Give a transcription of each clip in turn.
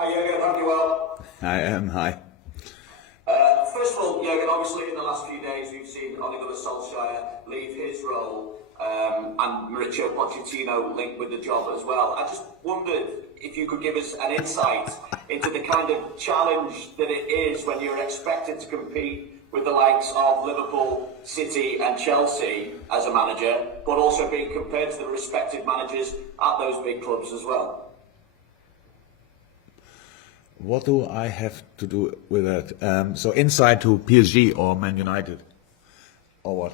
Hi Jürgen, hope you're well. I am. Hi. First of all, Jürgen, obviously in the last few days we've seen Ole Gunnar Solskjaer leave his role and Mauricio Pochettino linked with the job as well. I just wondered if you could give us an insight into the kind of challenge that it is when you're expected to compete with the likes of Liverpool, City and Chelsea as a manager, but also being compared to the respective managers at those big clubs as well. What do I have to do with that? So inside to PSG or Man United, or what?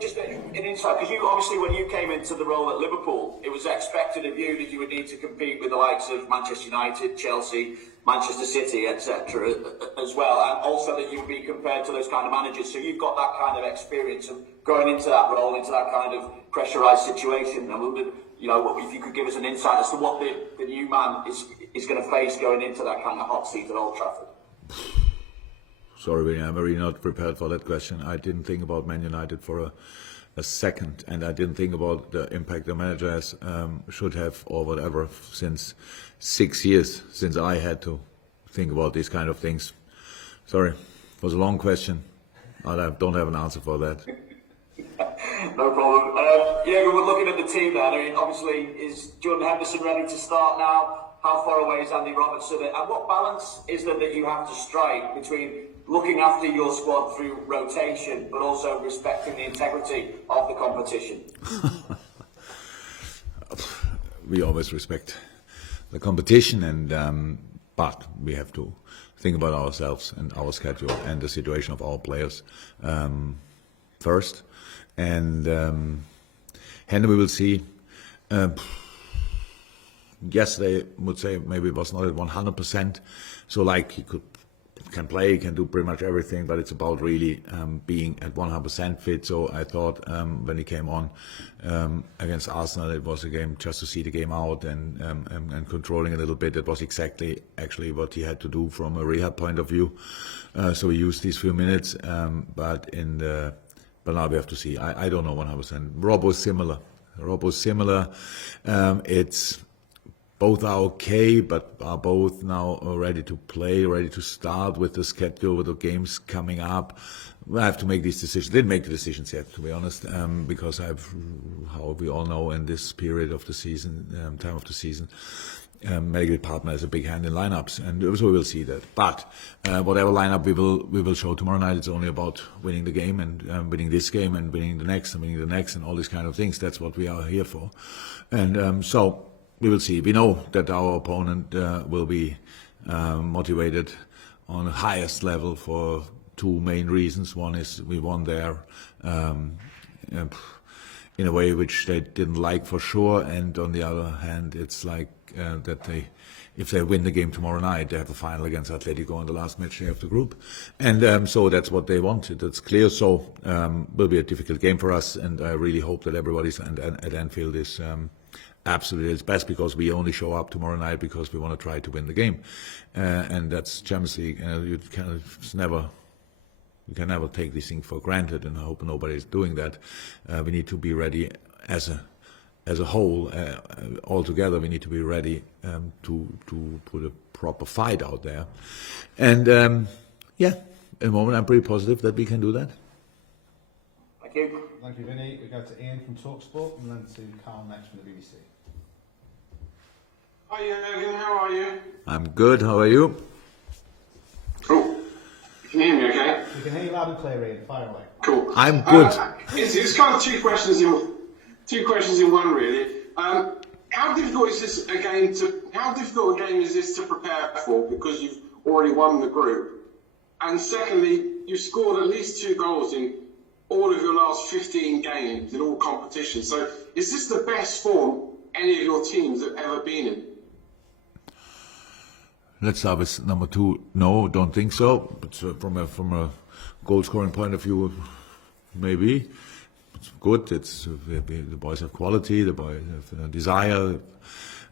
Just an insight, because you obviously, when you came into the role at Liverpool, it was expected of you that you would need to compete with the likes of Manchester United, Chelsea, Manchester City, etc. as well, and also that you would be compared to those kind of managers. So you've got that kind of experience of going into that role, into that kind of pressurised situation. I wondered, if you could give us an insight as to what the new man is going to face going into that kind of hot seat at Old Trafford. Sorry, Vinny, I'm really not prepared for that question. I didn't think about Man United for a second, and I didn't think about the impact the manager should have or whatever since 6 years since I had to think about these kind of things. Sorry, it was a long question. I don't have an answer for that. No problem. We're looking at the team then. I mean, obviously, is Jordan Henderson ready to start now? How far away is Andy Robertson? And what balance is there that you have to strike between looking after your squad through rotation, but also respecting the integrity of the competition? We always respect the competition, and but we have to think about ourselves and our schedule and the situation of our players first. And Henry, we will see. Yesterday, would say maybe it was not at 100%. So like he can play, he can do pretty much everything, but it's about really being at 100% fit. So I thought when he came on against Arsenal, it was a game just to see the game out and controlling a little bit. It was exactly actually what he had to do from a rehab point of view. So we used these few minutes, but now we have to see. I don't know 100%. Rob was similar. It's both are okay, but are both now ready to play, ready to start with the schedule, with the games coming up. I have to make these decisions. Didn't make the decisions yet, to be honest, because how we all know, in this period of the season, time of the season, medical department has a big hand in lineups, and so we will see that. But whatever lineup we will show tomorrow night, it's only about winning the game and winning this game and winning the next and winning the next and all these kind of things. That's what we are here for, and so. We will see. We know that our opponent will be motivated on the highest level for two main reasons. One is we won there in a way which they didn't like for sure, and on the other hand, it's like that if they win the game tomorrow night, they have a final against Atletico in the last match of the group, and so that's what they wanted. That's clear. So will be a difficult game for us, and I really hope that everybody's at Anfield is. Absolutely, it's best because we only show up tomorrow night because we want to try to win the game, and that's Champions League. You can never take these things for granted, and I hope nobody's doing that. We need to be ready as a whole, all together. We need to be ready to put a proper fight out there, and in the moment I'm pretty positive that we can do that. Thank you. Thank you, Vinny. We go to Ian from TalkSport and then to Carl next from the BBC. Hi Jürgen, how are you? I'm good, how are you? Cool. Can you hear me okay? We can hear you loud and clear, Ian. Fire away. Cool. I'm good. It's kind of two questions in one really. How difficult a game is this to prepare for, because you've already won the group? And secondly, you've scored at least 2 goals in all of your last 15 games in all competitions. So is this the best form any of your teams have ever been in? Let's start with number 2. No, don't think so. But from a goal scoring point of view, maybe it's good. The boys have quality. The boys have desire.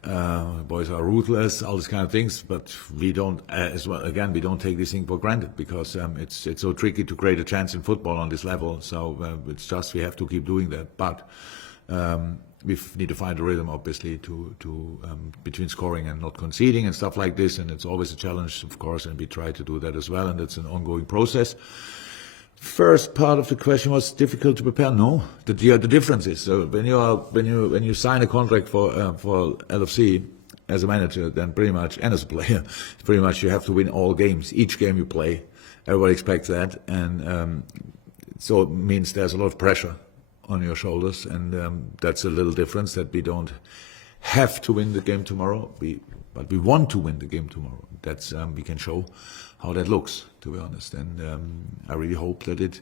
The boys are ruthless. All these kind of things. But we don't, as well. Again, we don't take this thing for granted because it's so tricky to create a chance in football on this level. So it's just we have to keep doing that. But we need to find a rhythm, obviously, to between scoring and not conceding and stuff like this. And it's always a challenge, of course, and we try to do that as well. And it's an ongoing process. First part of the question was difficult to prepare. No, the difference is when you sign a contract for LFC as a manager, then pretty much, and as a player, pretty much you have to win all games. Each game you play, everybody expects that, and so it means there's a lot of pressure on your shoulders, and that's a little difference that we don't have to win the game tomorrow, but we want to win the game tomorrow. That's we can show how that looks, to be honest, and I really hope that it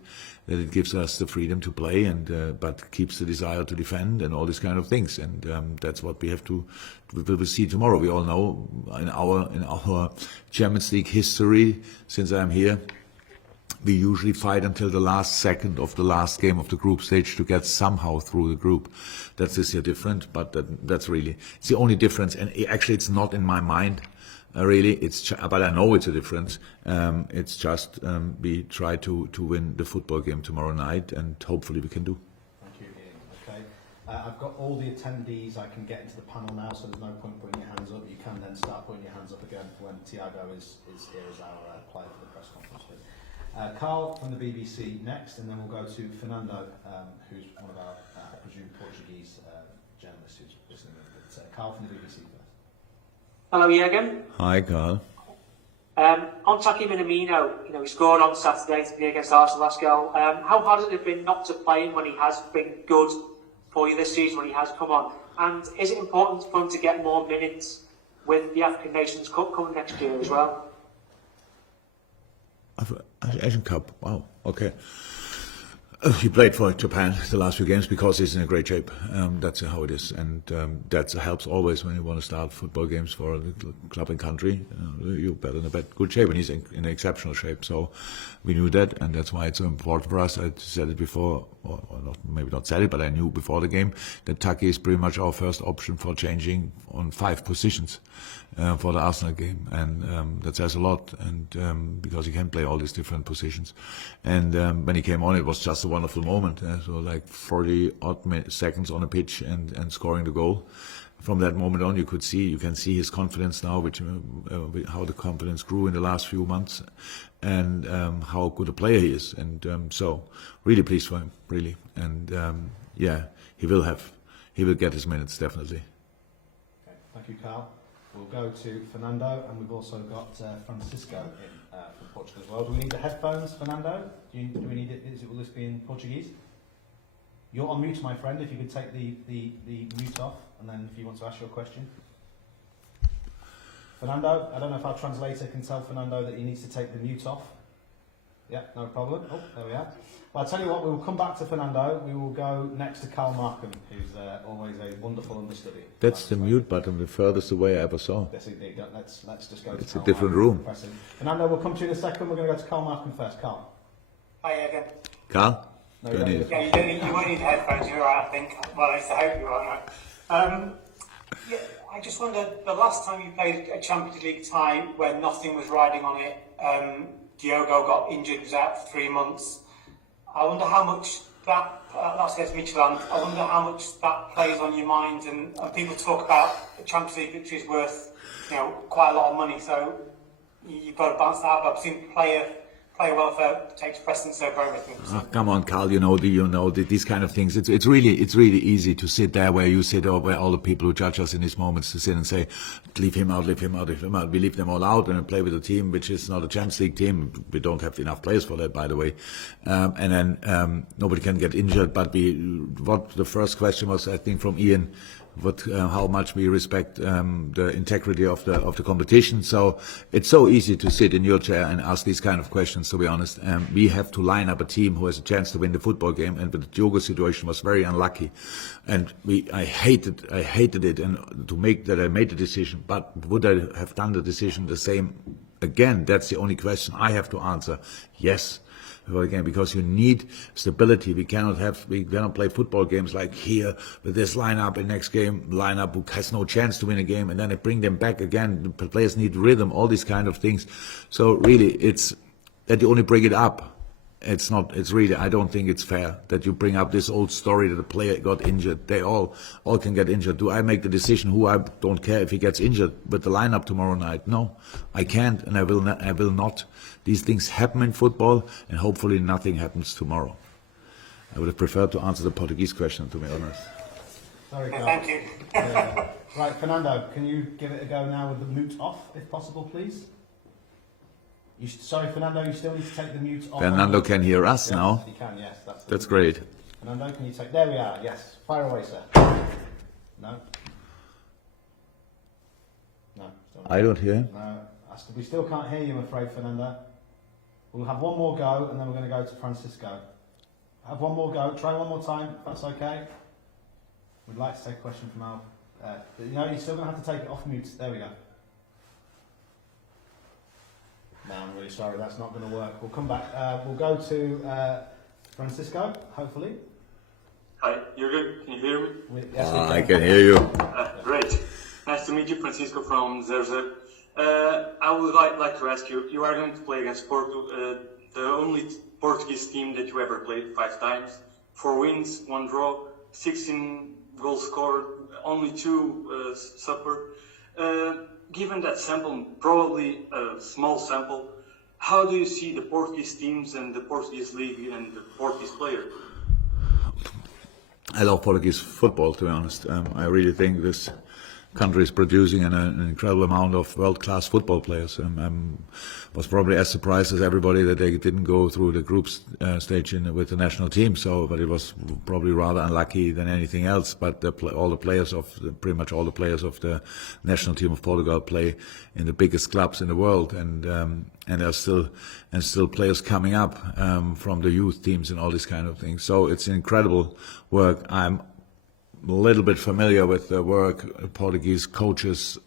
gives us the freedom to play, and but keeps the desire to defend and all these kind of things, and that's what we will see tomorrow. We all know in our Champions League history since I'm here, we usually fight until the last second of the last game of the group stage to get somehow through the group. That's this year different, but that's really, it's the only difference. And actually, it's not in my mind, really. But I know it's a difference. It's just we try to win the football game tomorrow night, and hopefully we can do. Thank you, Ian. Okay. I've got all the attendees I can get into the panel now, so there's no point putting your hands up. You can then start putting your hands up again when Tiago is here as our player for the press conference. Carl from the BBC next, and then we'll go to Fernando, who's one of our, I presume, Portuguese journalists who's listening. But Carl from the BBC first. Hello, Jürgen. Hi, Carl. On Taki Minamino, he scored on Saturday to be against Arsenal last goal. How hard has it been not to play him when he has been good for you this season, when he has come on? And is it important for him to get more minutes with the African Nations Cup coming next year as well? Asian Cup, wow, okay. He played for Japan the last few games because he's in a great shape. That's how it is, and that helps always when you want to start football games for a little club and country. You're better in good shape, and he's in exceptional shape. So we knew that, and that's why it's so important for us. I said it before, or not, maybe not said it, but I knew before the game that Taki is pretty much our first option for changing on 5 positions for the Arsenal game, and that says a lot. And because he can play all these different positions, and when he came on, it was just a wonderful moment. So like 40 odd seconds on a pitch and scoring the goal. From that moment on, you can see his confidence now, which how the confidence grew in the last few months, and how good a player he is. And so really pleased for him, really. And yeah, he will get his minutes definitely. Okay, thank you, Carl. We'll go to Fernando, and we've also got Francisco from Portugal as well. Do we need the headphones, Fernando? Do we need it? Will this be in Portuguese? You're on mute, my friend. If you could take the mute off, and then if you want to ask your question. Fernando, I don't know if our translator can tell Fernando that he needs to take the mute off. Yeah, no problem. Oh, there we are. Well, I'll tell you what, we will come back to Fernando. We will go next to Carl Markham, who's always a wonderful understudy. That's the mute button, the furthest away I ever saw. Yes, indeed. Let's just go to It's Carl a different Markham. room. Fernando, we'll come to you in a second. We're going to go to Carl Markham first. Carl. Hi, again. Carl? No, Do I need it? Yeah, you won't need headphones, you're right, I think. Well, at least I hope you're right. Yeah, I just wondered, the last time you played a Champions League tie where nothing was riding on it, Diogo got injured, was out for 3 months. I wonder how much that's against Midtjylland, I wonder how much that plays on your mind, and people talk about the Champions League victory is worth, quite a lot of money, so you've got to balance that out, but I've seen player welfare takes precedence over everything. Oh, come on, Carl. These kind of things. It's really easy to sit there where you sit, or where all the people who judge us in these moments to sit and say, leave him out. We leave them all out and play with a team which is not a Champions League team. We don't have enough players for that, by the way. And then nobody can get injured. But what the first question was, I think, from Ian. How much we respect the integrity of the competition. So it's so easy to sit in your chair and ask these kind of questions, to be honest. We have to line up a team who has a chance to win the football game, and the Diogo situation was very unlucky. And I hated it, and to make that I made the decision, but would I have done the decision the same again? That's the only question I have to answer. Yes. Again, because you need stability. We cannot play football games like here with this lineup, and next game lineup who has no chance to win a game, and then they bring them back again. The players need rhythm, all these kind of things. So really, it's that you only bring it up it's not. It's really. I don't think it's fair that you bring up this old story that a player got injured. They all can get injured. Do I make the decision who? I don't care if he gets injured with the lineup tomorrow night. No, I can't, and I will not. I will not. These things happen in football, and hopefully nothing happens tomorrow. I would have preferred to answer the Portuguese question, to be honest. Sorry, Carl. Thank you. Right, Fernando, can you give it a go now with the mute off, if possible, please? Sorry, Fernando, you still need to take the mute off. Fernando can hear us yes, now. He can, yes. That's great. Fernando, can you take... There we are, yes. Fire away, sir. No? No. Still not. I don't hear. No. We still can't hear you, I'm afraid, Fernando. We'll have one more go, and then we're going to go to Francisco. Have one more go. Try one more time, if that's okay. We'd like to take a question from Al. You're still going to have to take it off mute. There we go. No, I'm really sorry, that's not going to work. We'll come back. We'll go to Francisco, hopefully. Hi, you're good? Can you hear me? Yes, we I can hear you. Great. Nice to meet you, Francisco from Zerze. I would like to ask you, you are going to play against Porto, the only Portuguese team that you ever played 5 times. 4 wins, 1 draw, 16 goals scored, only 2 suffered. Given that sample, probably a small sample, how do you see the Portuguese teams and the Portuguese league and the Portuguese player? I love Portuguese football, to be honest. I really think this country is producing an incredible amount of world-class football players. I was probably as surprised as everybody that they didn't go through the group stage with the national team. But it was probably rather unlucky than anything else. But pretty much all the players of the national team of Portugal play in the biggest clubs in the world, and there's still players coming up from the youth teams and all these kind of things. So it's incredible work. I'm a little bit familiar with the work Portuguese coaches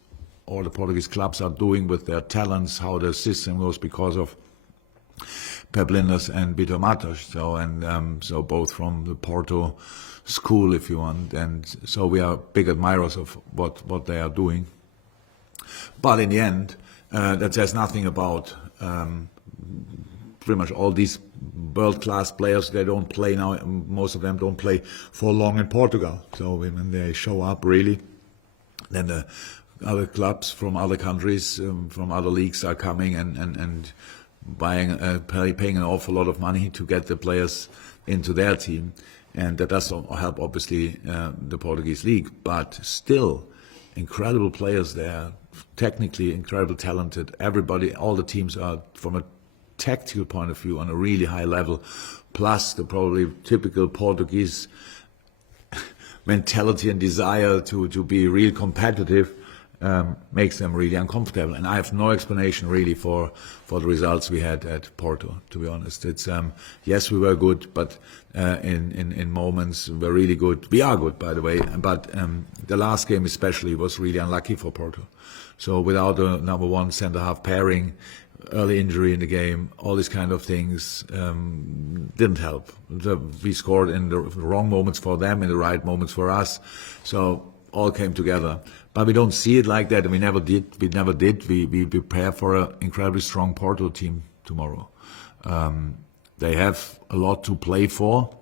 or the Portuguese clubs are doing with their talents, how the system goes because of Pep Linders and Vitor Matos. So both from the Porto school, if you want, and so we are big admirers of what they are doing. But in the end, that says nothing about pretty much all these world-class players. They don't play now. Most of them don't play for long in Portugal. So when they show up, really, then the other clubs from other countries, from other leagues, are coming and paying an awful lot of money to get the players into their team, and that does help, obviously, the Portuguese league. But still, incredible players there, technically incredible, talented. Everybody, all the teams are, from a tactical point of view, on a really high level, plus the probably typical Portuguese mentality and desire to be real competitive makes them really uncomfortable. And I have no explanation really for the results we had at Porto, to be honest. It's yes, we were good, but in moments we were really good. We are good, by the way, but the last game especially was really unlucky for Porto. So without a number 1 centre-half pairing, early injury in the game, all these kind of things didn't help. We scored in the wrong moments for them, in the right moments for us. So all came together. But we don't see it like that, and we never did. We prepare for an incredibly strong Porto team tomorrow. They have a lot to play for.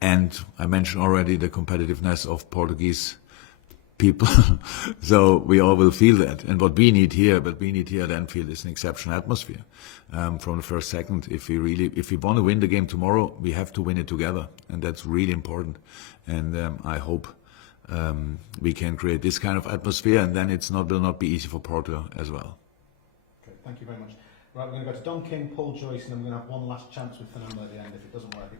And I mentioned already the competitiveness of Portuguese people. So we all will feel that. And what we need here, then feel is an exceptional atmosphere from the first second. If we want to win the game tomorrow, we have to win it together. And that's really important. And I hope we can create this kind of atmosphere, and then will not be easy for Porto as well. Okay, thank you very much. Right, we're going to go to Don King, Paul Joyce, and then we're going to have one last chance with Fernando at the end. If it doesn't work,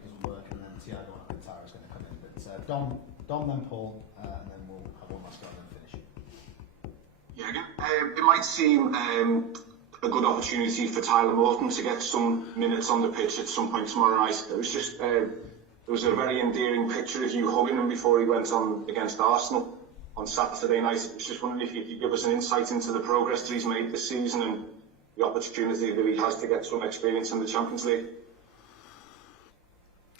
and then Thiago Alcantara is going to come in. But Don, then Paul, and then we'll have one last go and then finish. Yeah, it might seem a good opportunity for Tyler Morton to get some minutes on the pitch at some point tomorrow night. It was just there was a very endearing picture of you hugging him before he went on against Arsenal on Saturday night. I was just wondering if you could give us an insight into the progress that he's made this season and the opportunity that he has to get some experience in the Champions League.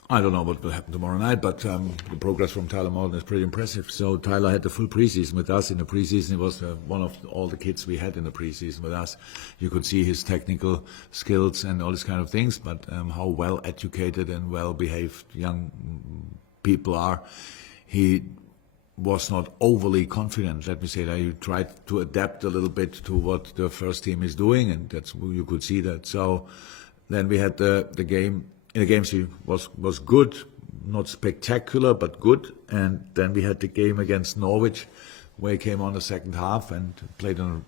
I don't know what will happen tomorrow night, but the progress from Tyler Morton is pretty impressive. So Tyler had the full preseason with us. In the preseason, he was one of all the kids we had in the preseason with us. You could see his technical skills and all these kind of things, but how well educated and well behaved young people are. He was not overly confident, let me say that. He tried to adapt a little bit to what the first team is doing, and that's you could see that. So then we had the game. In the games he was good, not spectacular, but good. And then we had the game against Norwich, where he came on the second half and played a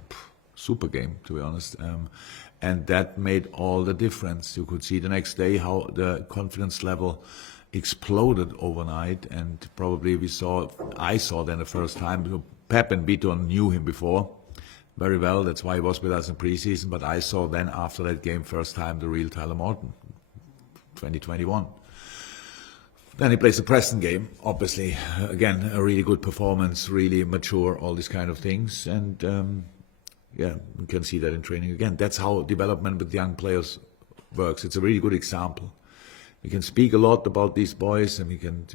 super game, to be honest. And that made all the difference. You could see the next day how the confidence level exploded overnight, and probably I saw then the first time. Pep and Beaton knew him before very well. That's why he was with us in preseason. But I saw then after that game first time the real Tyler Morton. 2021. Then he plays the Preston game, obviously. Again, a really good performance, really mature, all these kind of things. And yeah, you can see that in training again. That's how development with young players works. It's a really good example. We can speak a lot about these boys and we can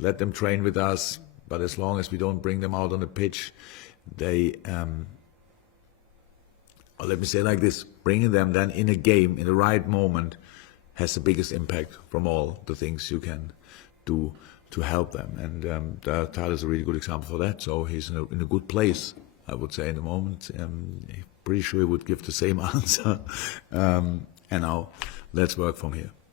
let them train with us, but as long as we don't bring them out on the pitch, they, or let me say like this, bringing them then in a game, in the right moment, has the biggest impact from all the things you can do to help them. And Tyler's a really good example for that. So he's in a good place, I would say, in the moment. Pretty sure he would give the same answer. And now let's work from here.